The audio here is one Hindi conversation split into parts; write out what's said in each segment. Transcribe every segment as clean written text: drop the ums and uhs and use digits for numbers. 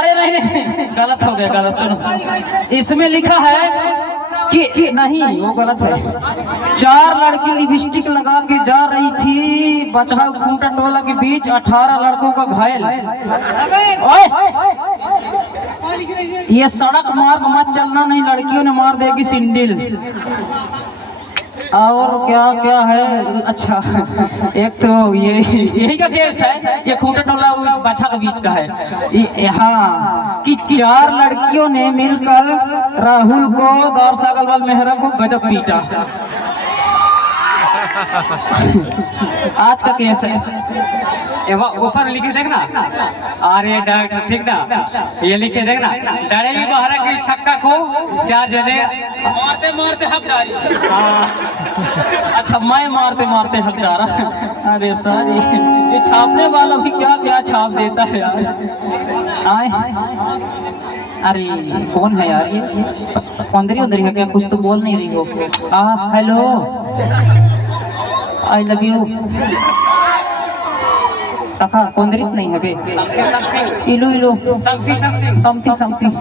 अरे नहीं गलत हो गया, गलत सुनो। इसमें लिखा है कि नहीं, वो गलत है। 4 लड़की लिपस्टिक लगा के जा रही थी बचहा खूंटा टोला के बीच, 18 लड़कों का घायल। ओए ये सड़क मार्ग मत चलना, नहीं लड़कियों ने मार देगी सिंडिल। और क्या क्या है, अच्छा एक तो यही का केस है, ये खूंटा टोला बछा के बीच का है। हाँ कि 4 लड़कियों ने मिलकर राहुल को दौर सागलवाल मेहरा को गजब पीटा। आज का केस है। ऊपर लिखे देखना, अरे ठीक ना, ये लिखे देखना, डरे बाहर की छक्का को 4 जने मारते मारते हकदारी। अच्छा मैं मारते मारते हकदारा। अरे सॉरी, ये छापने वाला भी क्या क्या छाप देता है यार। आए अरे कौन है यार ये, अंदर उधर है क्या, कुछ तो बोल नहीं रही हो। Hello I love you. सखा कौंदरित नहीं है बे, इलो इलो समथिंग समथिंग।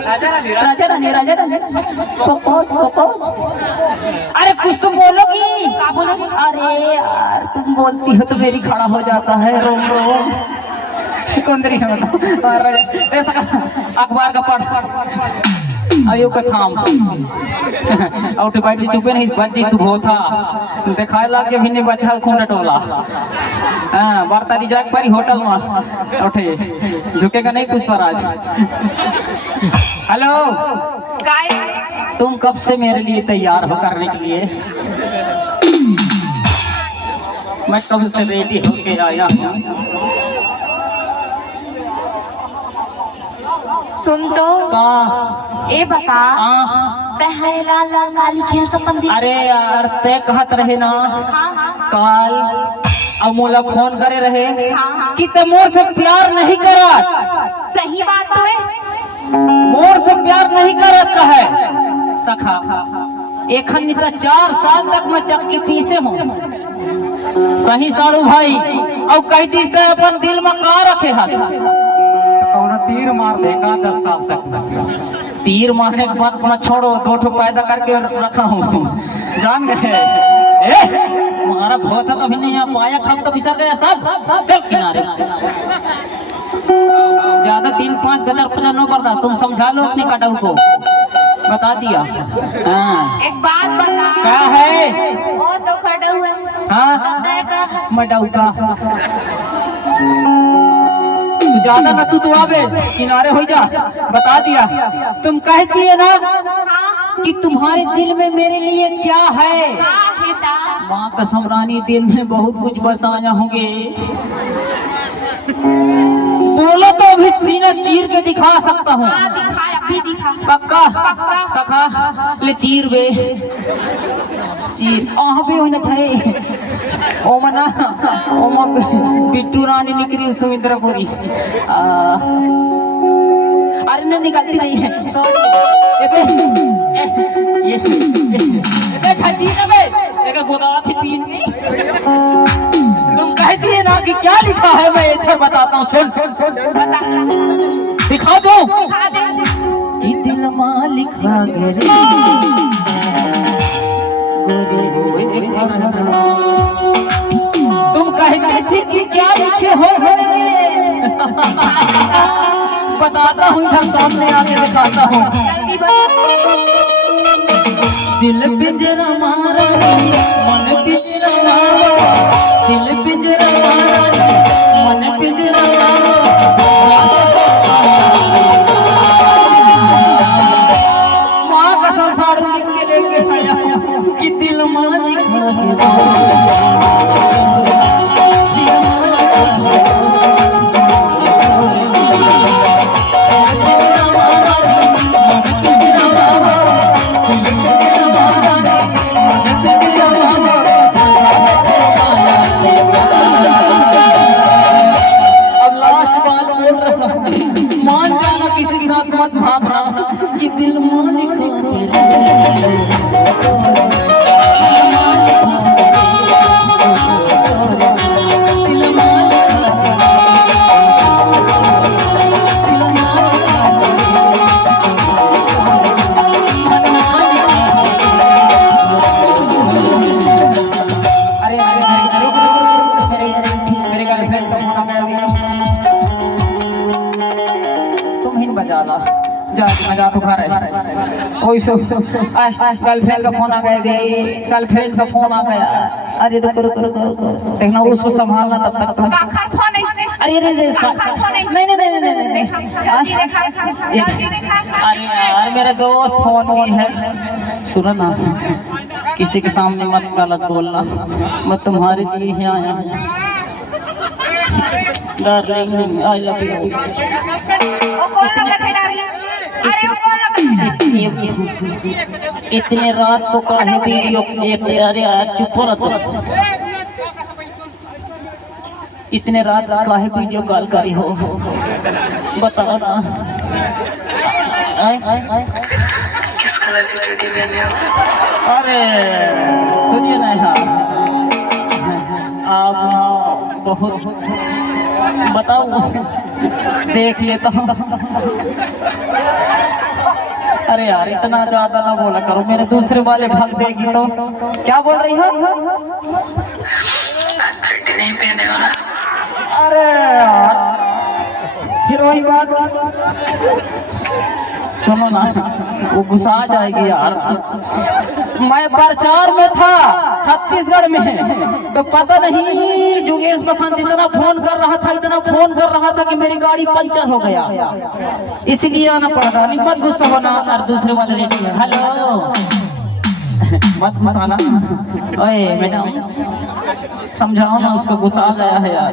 राजा रानी राजा रानी पोकोज पोकोज। अरे कुछ तुम बोलोगी, क्या बोलोगी? अरे यार तुम बोलती हो तो मेरी खड़ा हो जाता है रोम रोम। कौंदरी है अखबार का पढ़ आयो का थाम और तो बैठ चुपे नहीं बच्ची तू हो था दिखाए ला के भी नहीं बचा खूंटा टोला। हां वार्ता जाग पारी होटल में उठे झुकेगा नहीं पुष्पराज। हेलो काय तुम कब से मेरे लिए तैयार हो करने के लिए? मैं कब से रेडी होके आया हूँ। सुन तो ए बता पहला काली खेल संबंधी। अरे यार ते कहत रहे ना काल अब मोला फोन करे रहे कि ते मोर से प्यार नहीं करत। सही बात तो है, मोर से प्यार नहीं करत है सखा। एखन तो 4 साल तक मैं चक के पीछे हूँ। सही साड़ू भाई और कहती अपन दिल में का रखे हस तीर मार देगा 10 साल तक। तीर मारने के बाद मत छोड़ो, 2 ठो पैदा करके रखा हूँ जान गए। हमारा बहुत कभी नहीं आ पाया, खम तो बिसर गया सब। चल किनारे ज्यादा 3-5 गदर पजा नो पड़ता। तुम समझा लो अपनी काटाऊ को, बता दिया। एक बात बता क्या है? वो तो खड़ू है। हाँ मडाऊ का ज्यादा न तू आवे किनारे हो जा। बता दिया तुम कहती है ना कि तुम्हारे दिल में मेरे लिए क्या है। माँ कसम रानी दिल में बहुत कुछ बसाया होंगे। बोलो तो भी सीना चीर के दिखा सकता हूँ। पक्का सखा ले चीर बे चीर भी होना चाहिए। ओमना ओमा बिट्टू रानी निकली सुमिंद्रपुरी। अरे नहीं निकलती नहीं है सॉरी। ये छची ना बे एक गोदा थी पीन की। तुम कहती है ना कि क्या लिखा है, मैं इधर बताता हूँ। सुन बता दिखा दो कि दिल में लिखा गिरे तुम कहते थे कि क्या लिखे हो बताता हूँ, इधर सामने आके दिखाता हूँ। दिल पिंजरा मारा मन पिंजरा मारा, दिल पिंजरा मारा मन पिंजरा माँ का संसार लिख के लेके आया कि दिल मालिक जाला जा तो घर है ओए सो गर्लफ्रेंड का फोन आ गया गर्लफ्रेंड का फोन आ गया। अरे रुको देखना उसको संभालना तब तक तुम। अरे नहीं अरे यार मेरा दोस्त फोन भी है। सुनो ना किसी के सामने मत गलत बोलना, मैं तुम्हारे लिए ही आया हूँ। Darling I love you. इतने रात को काहे वीडियो। अरे यार चुप हो रहा। इतने रात काहे वीडियो कॉल करी हो बताओ ना। किस कलर की चड्डी पहने हो? अरे सुनिए ना यार, आप बहुत बताओ देख लेता हूँ। अरे यार इतना ज्यादा ना बोला करो, मेरे दूसरे वाले भाग देगी तो। क्या बोल रही हो? चड्डी नहीं पहने हो ना? अरे यार फिर वही बात। सुनो ना वो गुस्सा आ जाएगी यार। मैं प्रचार में था छत्तीसगढ़ में, तो पता नहीं जुगेश बसंत इतना फोन कर रहा था कि मेरी गाड़ी पंचर हो गया, इसलिए आना पड़ा। नहीं मत गुस्सा होना। और दूसरे वाले रेडी है। हेलो मत गुस्साना। ओए मैडम समझाओ ना उसको, गुस्सा आ गया है यार।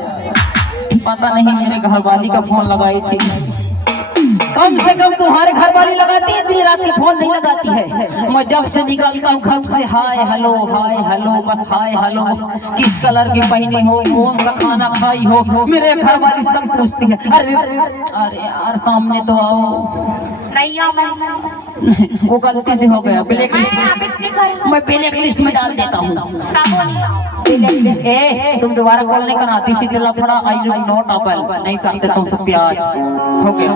पता नहीं मेरे घरवाली का फोन लगाई थी। कम से कम तुम्हारे घर वाली लगाती है, इतनी रात की फोन नहीं लगाती है। मैं जब से निकलता हूँ घर से हाय हेलो बस हाय हेलो। किस कलर की पहनी हो, कौन सा खाना खाई हो, मेरे घर वाली सब पूछती है। अरे यार सामने तो आओ। नहीं आ वो गलती से हो गया। ब्लैक लिस्ट मैं ब्लैक लिस्ट में डाल देता हूँ। तुम दोबारा कॉल नहीं करना। सीधे लफड़ा आई नॉट अवेल नहीं करते तुम सब। प्याज हो गया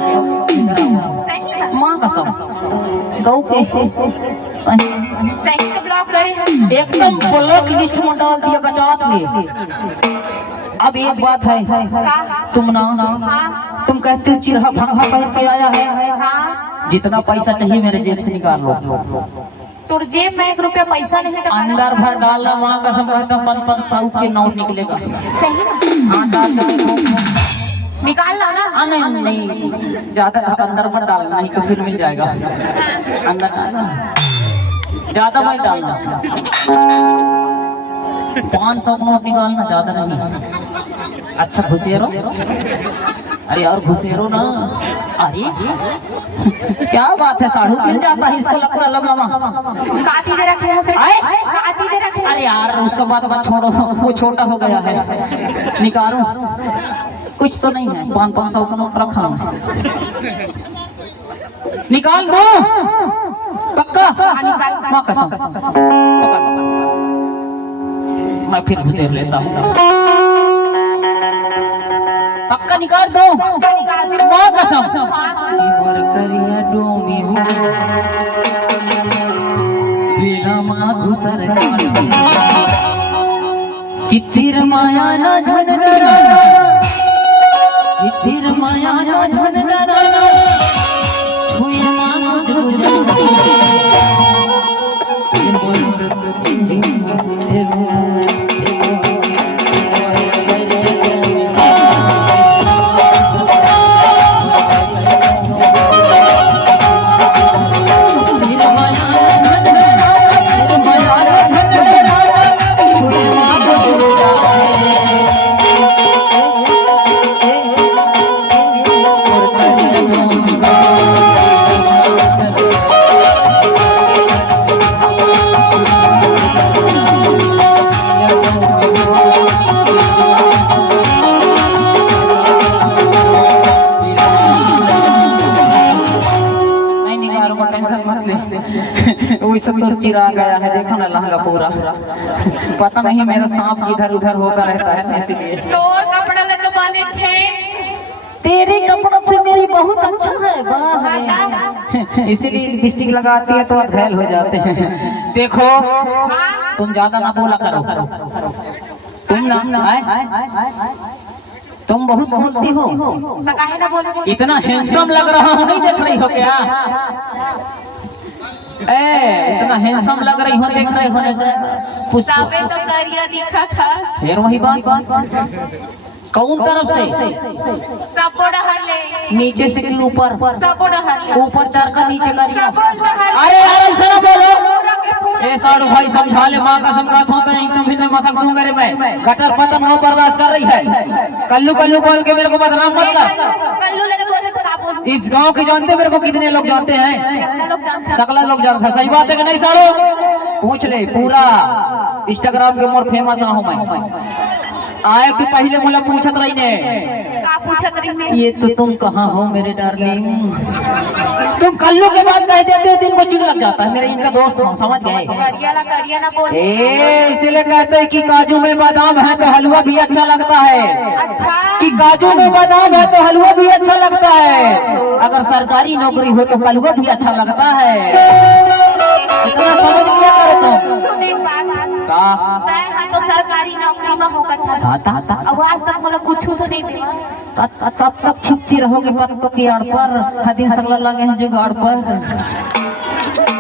माँ कसम गौ के सही तो ब्लॉक करे एकदम ब्लॉक लिस्ट में डाल दिया गचात ले। अब एक बात है, तुम तुम कहते हो चिरहा भंगा पहन के आया है। जितना पैसा चाहिए मेरे जेब से निकाल लो। तुर जेब में 1 रुपया पैसा नहीं तो अंदर भर डालना। माँ कसम 500 के नोट निकलेगा। सही ना? हाँ डाल दो। निकाल ला ना। नहीं ज्यादा अंदर मत डालना, नहीं तो फिर मिल जाएगा। अंदर डालना ज्यादा मत डालना। 500 नोट निकालना, ज्यादा नहीं। अच्छा घुसेरो। अरे यार घुसेरो ना। अरे क्या बात है, साढ़ू मिल जाता है इसको लगता है लम्बा। का चीजें रखे हैं सिर्फ? का चीजें रखे? अरे यार उसका बात मत छोड़ो, वो छोटा हो गया है। निकालो कुछ तो नहीं है। 500 का नोट रखा निकाल दो पक्का। माँ कसम मैं फिर घुसेर लेता हूँ। पक्का निकाल दो माँ कसम। बिना घुसर कितिर माया ना झनरा, कितिर माया ना झनरा छुए मानो तो चिरा गया है। देखो ना लहंगा पूरा, पता नहीं मेरा सांप इधर उधर होता रहता है इसलिए। तोर कपड़ा लग बाने छे। तेरे कपड़ा से मेरी बहुत अच्छा है। वाह इसीलिए लिपस्टिक लगाती है तो घायल हो जाते हैं। देखो तुम ज्यादा ना बोला करो। तुम ना तुम बहुत बोलती हो, तो काहे ना बोलो? इतना हैंडसम लग रहा हूँ, नहीं देख रही हो क्या? इतना हैंडसम लग रही हो, देख रहे हो नहीं? साबे तो करिया दिखा था। फिर वही बात, कौन तरफ से? सबो डहले, नीचे से कि ऊपर? सबो डहले, ऊपर चरका नीचे करिया। सबो डहले। अरे यार ऐसा ना बोलो, ए साड़ू भाई समझा ले, माँ का समझात होता है एकदम भी मैं मसक दूंगा रे मैं। गटर पतन हो बर्दाश्त कर रही है, कल्लू कल्लू बोल के मेरे को बदनाम मत कर। कल्लू लेने बोले तो का बोलूं? इस गांव की जानते मेरे को कितने लोग जानते हैं? कितने लोग जानते हैं? सकला लोग जानते हैं। सही बात है कि नहीं साड़ू? पूछ ले, पूरा इंस्टाग्राम के मोर फेमस हूँ मैं। आए कि पहले मुझे पूछत रही ने, का पूछत रही ने? ये तो तुम कहाँ हो मेरे डार्लिंग? तुम कल्लू के बाद कह देते हो, दिन को चिड़ लग जाता है। मेरे इनका दोस्त हूँ, समझ गए? करिया ना बोल। इसीलिए कहते हैं कि काजू में बादाम है तो हलवा भी अच्छा लगता है। अच्छा, कि काजू में बादाम है तो हलवा भी अच्छा लगता है। अगर सरकारी नौकरी हो तो हलवा भी अच्छा लगता है। इतना समझ लिया करो तुम। सुन एक बात, मैं हाँ तो सरकारी नौकरी में होकर था। अब आज तक मतलब कुछ तो नहीं मिला। तब तक छिपती रहोगे पत्तों की आड़ पर, खदीन सगला लगे हैं जुगाड़ पर।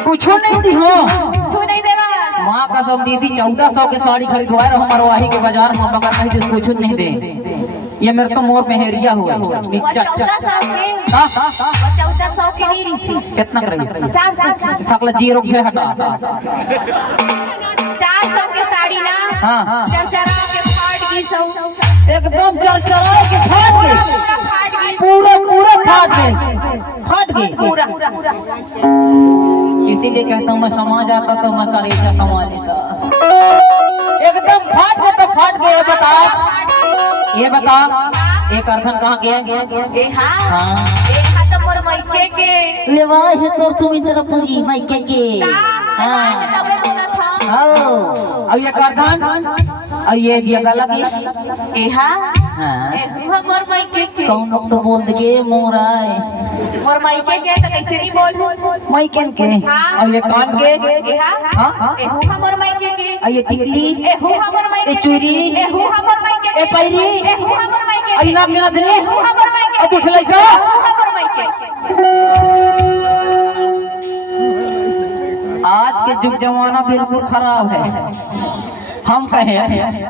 कुछ नहीं दी हो, कुछ नहीं देवा। माँ का सब दीदी 1400 के साड़ी खरीदवाए रहो मरवाही के बाजार में, मगर कहीं से कुछ नहीं दे। ये मेरे तो मोर मेहरिया हुआ। 1400 के, 1400 की नहीं रही थी। कितना करेगी? 400 सकला जीरो से हटा। 400 के साड़ी ना, हाँ चरचरा के फाट गई सौ, एकदम चरचरा के फाट गई, पूरा पूरा फाट गई पूरा। इसीलिए कहता हूँ मैं समाज आता तो मैं करेजा कमा लेता। एकदम फाट गए तो फाट गए। ये बता एक अर्धन कहाँ गया? हाँ तो मोर मायके के ले वाह है तोर सुमित्रा पूरी मायके के। हाँ तबे बोला था। अब ये अर्धन और ये दिया गला की। हाँ मोर मायके के। कौन लोग तो बोल दे मोरा है मोर मायके के तो कैसे नहीं बोल? मायके के। और ये कान के? हाँ एहू मोर मायके के। और ये टिकली? एहू मोर मायके। ये चूड़ी? एहू मोर मायके। ए पैरी? एहू मोर मायके। और नाक में नथनी? एहू मोर मायके। और दुठलाई का? मोर मायके। आज के जुग जमाना बिल्कुल खराब है। हम कहे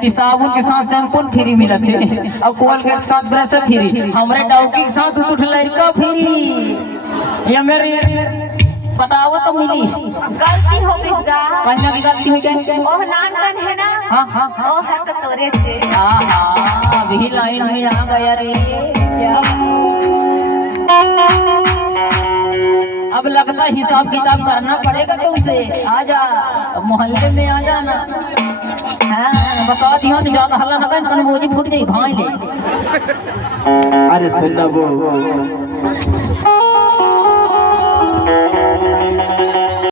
कि साबुन के साथ शैम्पू फ्री मिला थे, अब कोलगेट के साथ ब्रश फ्री, हमारे डॉगी के साथ लड़का फ्री। ये मेरी पटावा तो मिली। गलती हो गई गा। पंजा की गलती हुई क्या? ओह नानकन है ना? हाँ ओह है तो तोरे थे। अभी लाइन में आ गया रे। अब लगता हिसाब किताब करना पड़ेगा तुमसे। आजा मोहल्ले में आ जाना। हाँ बता दियो नहीं ज्यादा हल्ला ना कर, कन्फोजी फूट जाई भाई ले। अरे सुन लो